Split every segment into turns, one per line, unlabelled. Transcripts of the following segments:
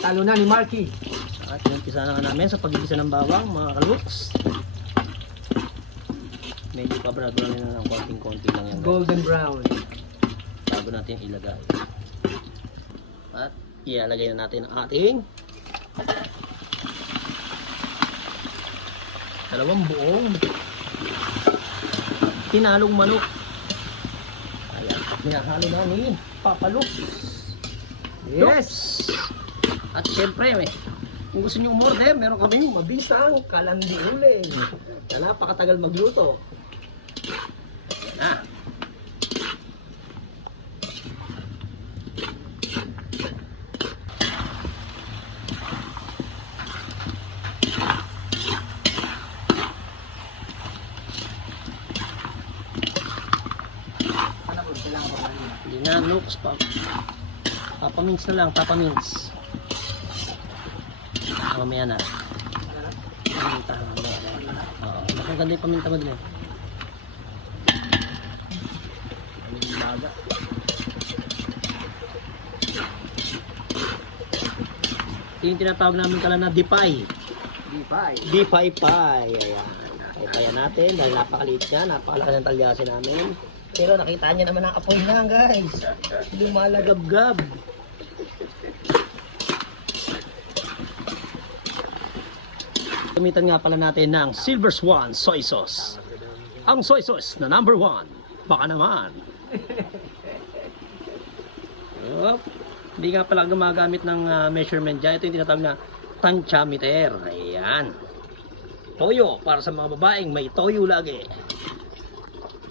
Talo na ni Marky.
At umpisa na namin sa pag-igisa ng bawang, mga kaluks. Medyo pabrado na ng konting-konti lang yan.
Golden brown.
Bago natin ilagay. At ilalagay na natin ang ating dalawang buong tinalong manok. Ayan, hinahalo na ni Papa.
Yes!
At syempre, may, kung gusto nyo umorder, meron kami mabisang kalandi uling na napakatagal magluto. Ayan na. Hindi na, looks pa. Papamins na lang, papamins. Mamaya na. Paminta. Oo, nakaganda yung paminta mo din. eh. Paminta. Ito yung tinatawag namin kala na dipay.
Dipay.
Dipay pie. Ayan. Kaya natin dahil napakaliit niya, napakalaki ng talyasin namin. Pero nakita niyo naman ang apoy na guys. Lumalagab-gab. Gamitan nga pala natin ng Silver Swan Soy Sauce. Ang soy sauce na number one. Baka naman. Yup. Hindi nga pala gumagamit ng ah, measurement dyan. Ito yung tinatawag na tantiameter. Ayan. Toyo. Para sa mga babaeng may toyo lagi.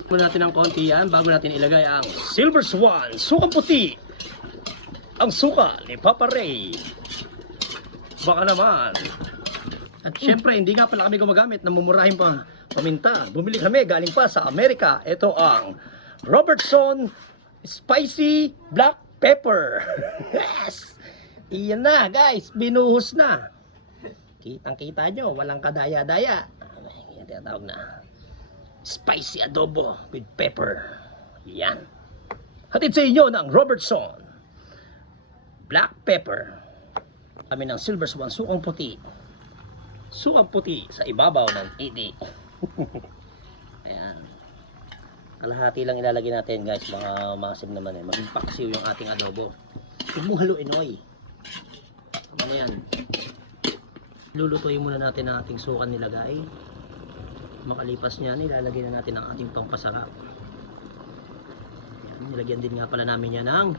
Muna natin ng konti yan bago natin ilagay ang Silver Swan, sukang puti. Ang suka ni Papa Ray. Baka naman. At syempre, hindi nga pala kami gumagamit ng mumurahin pa paminta. Bumili kami galing pa sa Amerika. Ito ang Robertson Spicy Black Pepper. yes! Iyan na guys, binuhos na. Kitang kita nyo, walang kadaya-daya. Yan tinatawag na spicy adobo with pepper. Yan. Hatid sa inyo ng Robertson. Black pepper. Kami ng Silver Swan, sukang puti. Sukang puti sa ibabaw ng idi. Ayan. Kalahati lang ilalagay natin guys, mga masim naman eh. Maging paksiw yung ating adobo. Huwag mong haluin, oy. Ano yan? Lulutuin muna natin ang ating sukan nilagay makalipas niyan ilalagay na natin ang ating pampasarap Yan, nilagyan din nga pala namin yan ng